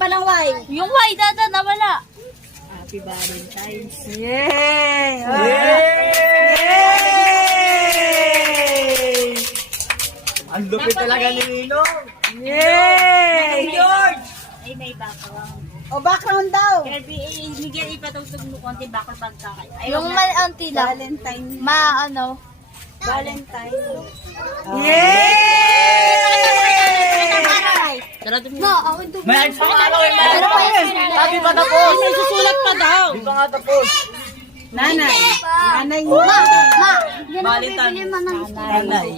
pa ng Y. Yung Y, dada, nawala. Happy Valentine's. Yay! Yay! Ang lupit talaga ni Ninong. Yay! George! Ay, may background. O, background daw. Kirby, Miguel, ipatugtog mo konti background ka kayo. Yung mal-auntie lang. Valentine. Ma-ano. Valentine. Yay! No, ako doon. May ayos pa nga ako eh. Sabi pa tapos. May susulat pa daw. Di pa nga tapos. Nanay. Nanay mo. Ma, yan ang Balitan. bibili mo ng Nanay.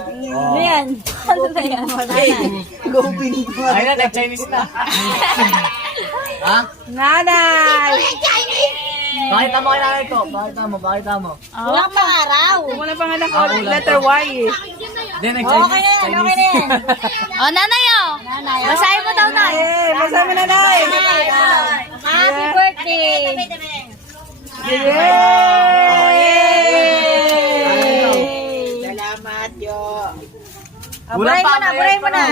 Ano yan? Ano ba yan? Go Pinto. Ay na, nag-Chinese na. Ha? Nanay! Pakita mo kay nanay to. Pakita mo. Walang pangaraw. Wala pa nga ako. Letter Y eh. Then nag-Chinese. Chinese. Oh, nanay oh. Basahin mo daw, nay. Yay! Basta mo nanay! Happy birthday. Yay! Salamat, yo. Buray mo na, buray mo na.